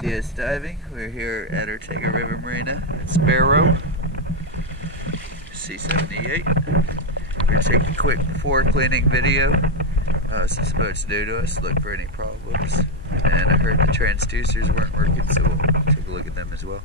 DS diving. We're here at Ortega River Marina at Sparrow, C78. We're going to take a quick before cleaning video. Since the boat's new to us, look for any problems. And I heard the transducers weren't working, so we'll take a look at them as well.